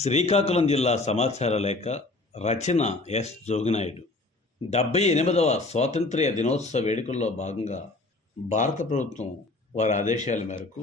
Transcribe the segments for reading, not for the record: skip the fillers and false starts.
శ్రీకాకుళం జిల్లా సమాచార లేఖ రచన ఎస్ జోగినాయుడు. 78వ స్వాతంత్ర్య దినోత్సవ వేడుకల్లో భాగంగా భారత ప్రభుత్వం వారి ఆదేశాల మేరకు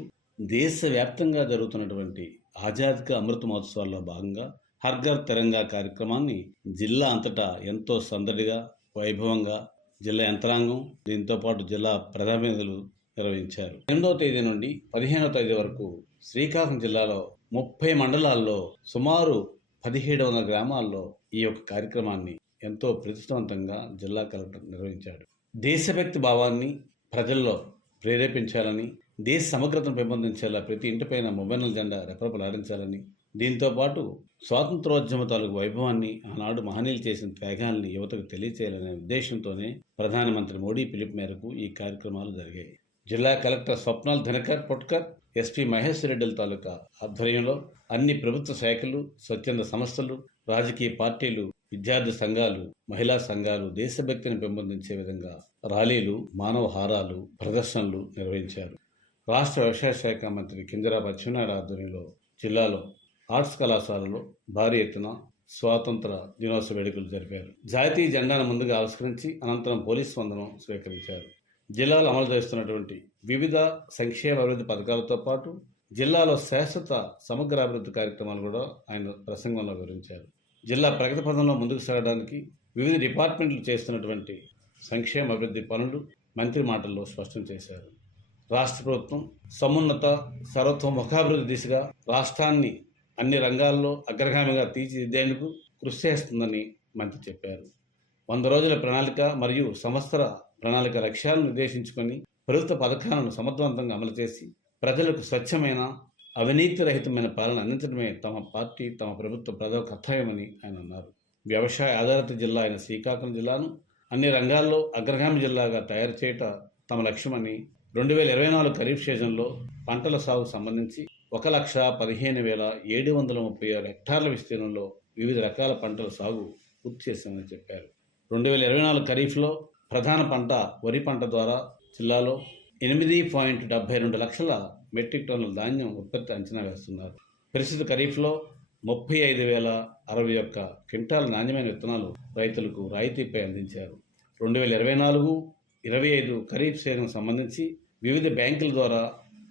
దేశవ్యాప్తంగా జరుగుతున్నటువంటి ఆజాద్ కా అమృత మహోత్సవాల్లో భాగంగా హర్ ఘర్ తిరంగా కార్యక్రమాన్ని జిల్లా అంతటా ఎంతో సందడిగా వైభవంగా జిల్లా యంత్రాంగం దీంతో పాటు జిల్లా ప్రజాప్రతినిధులు నిర్వహించారు. 8వ తేదీ నుండి 15వ తేదీ వరకు శ్రీకాకుళం జిల్లాలో 30 మండలాల్లో సుమారు 1700 గ్రామాల్లో ఈ యొక్క కార్యక్రమాన్ని ఎంతో ప్రతిష్టావంతంగా జిల్లా కలెక్టర్ నిర్వహించాడు. దేశభక్తి భావాన్ని ప్రజల్లో ప్రేరేపించాలని, దేశ సమగ్రతను పెంపొందించేలా ప్రతి ఇంటిపైన మువ్వెన్నెల జెండా రెపరెపలాడించాలని, దీంతోపాటు స్వాతంత్రోద్యమ తాలూకు వైభవాన్ని, ఆనాడు మహనీయులు చేసిన త్యాగాల్ని యువతకు తెలియచేయాలనే ఉద్దేశంతోనే ప్రధానమంత్రి మోడీ పిలుపు మేరకు ఈ కార్యక్రమాలు జరిగాయి. జిల్లా కలెక్టర్ స్వప్నాల్ దినకర్ పొట్కర్, ఎస్పీ మహేశ్వర్ రెడ్డిల తాలూకా ఆధ్వర్యంలో అన్ని ప్రభుత్వ శాఖలు, స్వచ్ఛంద సంస్థలు, రాజకీయ పార్టీలు, విద్యార్థి సంఘాలు, మహిళా సంఘాలు దేశభక్తిని పెంపొందించే విధంగా ర్యాలీలు, మానవ హారాలు, ప్రదర్శనలు నిర్వహించారు. రాష్ట్ర వ్యవసాయ శాఖ మంత్రి కింజరాపు అచ్చెన్నాయుడు ఆధ్వర్యంలో జిల్లాలో ఆర్ట్స్ కళాశాలలో భారీ ఎత్తున స్వాతంత్ర దినోత్సవ వేడుకలు జరిపారు. జాతీయ జెండాను ముందుగా ఆవిష్కరించి అనంతరం పోలీస్ వందనం స్వీకరించారు. జిల్లాలో అమలు చేస్తున్నటువంటి వివిధ సంక్షేమ అభివృద్ధి పథకాలతో పాటు జిల్లాలో శాశ్వత సమగ్ర అభివృద్ధి కార్యక్రమాలు కూడా ఆయన ప్రసంగంలో వివరించారు. జిల్లా ప్రగతి పథంలో ముందుకు సాగడానికి వివిధ డిపార్ట్మెంట్లు చేస్తున్నటువంటి సంక్షేమ అభివృద్ధి పనులు మంత్రి మాటల్లో స్పష్టం చేశారు. రాష్ట్ర ప్రభుత్వం సమున్నత సర్వతోముఖాభివృద్ధి దిశగా రాష్ట్రాన్ని అన్ని రంగాల్లో అగ్రగామిగా తీర్చిదిద్దేందుకు కృషి చేస్తుందని మంత్రి చెప్పారు. 100 రోజుల ప్రణాళిక మరియు సంవత్సర ప్రణాళిక లక్ష్యాలను నిర్దేశించుకొని ప్రభుత్వ పథకాలను సమర్థవంతంగా అమలు చేసి ప్రజలకు స్వచ్ఛమైన, అవినీతి రహితమైన పాలన అందించడమే తమ పార్టీ, తమ ప్రభుత్వ ప్రథమ కర్తవ్యమని ఆయన అన్నారు. వ్యవసాయ ఆధారిత జిల్లా అయిన శ్రీకాకుళం జిల్లాను అన్ని రంగాల్లో అగ్రగామి జిల్లాగా తయారు చేయటం తమ లక్ష్యమని 2024 ఖరీఫ్ సీజన్లో పంటల సాగుకు సంబంధించి 1,15,736 హెక్టార్ల విస్తీర్ణంలో వివిధ రకాల పంటల సాగు పూర్తి చేశామని చెప్పారు. 2024 ఖరీఫ్లో ప్రధాన పంట వరి పంట ద్వారా జిల్లాలో 8.72 లక్షల మెట్రిక్ టన్నుల ధాన్యం ఉత్పత్తి అంచనా వేస్తున్నారు. ప్రస్తుత ఖరీఫ్లో 35,061 క్వింటాల నాణ్యమైన విత్తనాలు రైతులకు రాయితీపై అందించారు. 2024-25 ఖరీఫ్ సీజన్ సంబంధించి వివిధ బ్యాంకుల ద్వారా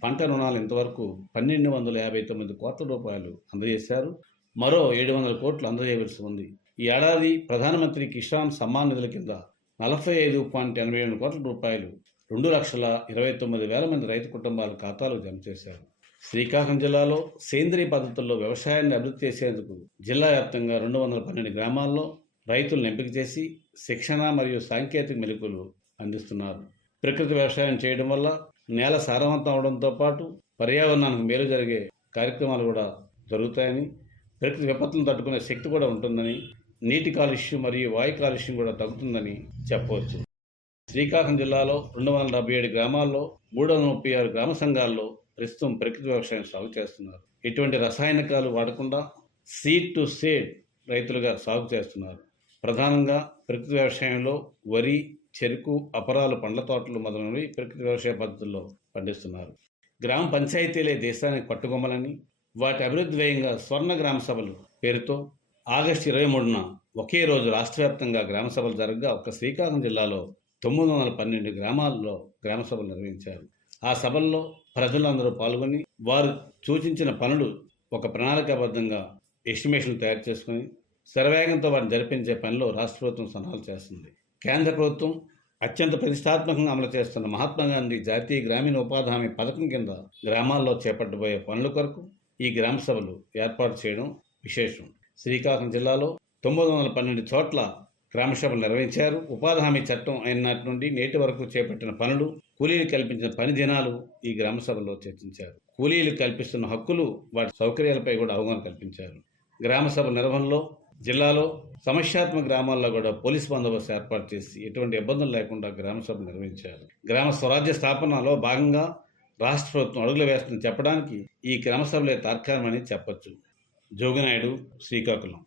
పంట రుణాలు ఇంతవరకు 1,259 కోట్ల రూపాయలు అందజేశారు. మరో 700 కోట్లు అందజేయవలసి ఉంది. ఈ ఏడాది ప్రధానమంత్రి కిసాన్ సమ్మాన్ నిధుల కింద 45.87 కోట్ల రూపాయలు 2,29,000 మంది రైతు కుటుంబాల ఖాతాలకు జమ చేశారు. శ్రీకాకుళం జిల్లాలో సేంద్రీయ పద్ధతుల్లో వ్యవసాయాన్ని అభివృద్ధి చేసేందుకు జిల్లా వ్యాప్తంగా 212 గ్రామాల్లో రైతులను ఎంపిక చేసి శిక్షణ మరియు సాంకేతిక మెలకువలు అందిస్తున్నారు. ప్రకృతి వ్యవసాయం చేయడం వల్ల నేల సారవంతం అవడంతో పాటు పర్యావరణానికి మేలు జరిగే కార్యక్రమాలు కూడా జరుగుతాయని, ప్రకృతి విపత్తులను తట్టుకునే శక్తి కూడా ఉంటుందని, నీటి కాలుష్యం మరియు వాయు కాలుష్యం కూడా తగ్గుతుందని చెప్పవచ్చు. శ్రీకాకుళం జిల్లాలో 277 గ్రామాల్లో 336 గ్రామ సంఘాల్లో ప్రస్తుతం ప్రకృతి వ్యవసాయం సాగు చేస్తున్నారు. ఎటువంటి రసాయనికాలు వాడకుండా సీడ్ టు సేడ్ రైతులుగా సాగు చేస్తున్నారు. ప్రధానంగా ప్రకృతి వ్యవసాయంలో వరి, చెరుకు, అపరాలు, పండ్ల తోటలు మొదలైనవి ప్రకృతి వ్యవసాయ పద్ధతుల్లో పండిస్తున్నారు. గ్రామ పంచాయతీలే దేశానికి పట్టుకొమ్మలని, వాటి అభివృద్ధి వ్యయంగా స్వర్ణ గ్రామ సభలు పేరుతో ఆగస్టు 23న ఒకే రోజు రాష్ట్ర వ్యాప్తంగా గ్రామ సభలు జరగగా ఒక్క శ్రీకాకుళం జిల్లాలో 912 గ్రామాల్లో గ్రామ సభలు నిర్వహించారు. ఆ సభల్లో ప్రజలందరూ పాల్గొని వారు సూచించిన పనులు ఒక ప్రణాళికాబద్ధంగా ఎస్టిమేషన్లు తయారు చేసుకుని శరవేగంతో వాటిని జరిపించే పనిలో రాష్ట్ర ప్రభుత్వం సన్నాహాలు చేస్తుంది. కేంద్ర ప్రభుత్వం అత్యంత ప్రతిష్టాత్మకంగా అమలు చేస్తున్న మహాత్మాగాంధీ జాతీయ గ్రామీణ ఉపాధి హామీ పథకం కింద గ్రామాల్లో చేపట్టబోయే పనుల కొరకు ఈ గ్రామ సభలు ఏర్పాటు చేయడం విశేషం. శ్రీకాకుళం జిల్లాలో 912 చోట్ల గ్రామ సభలు నిర్వహించారు. ఉపాధి హామీ చట్టం అయిన నాటి నుండి నేటి వరకు చేపట్టిన పనులు, కూలీలు కల్పించిన పని దినాలు ఈ గ్రామ సభల్లో చర్చించారు. కూలీలు కల్పిస్తున్న హక్కులు, వాటి సౌకర్యాలపై కూడా అవగాహన కల్పించారు. గ్రామ సభ నిర్వహణలో జిల్లాలో సమస్యాత్మక గ్రామాల్లో కూడా పోలీస్ బందోబస్తు ఏర్పాటు చేసి ఎటువంటి ఇబ్బందులు లేకుండా గ్రామ సభ నిర్వహించారు. గ్రామ స్వరాజ్య స్థాపనలో భాగంగా రాష్ట్ర ప్రభుత్వం అడుగులు వేస్తుందని చెప్పడానికి ఈ గ్రామ సభలే తార్కాణమని చెప్పొచ్చు. జోగినాయుడు, శ్రీకాకుళం.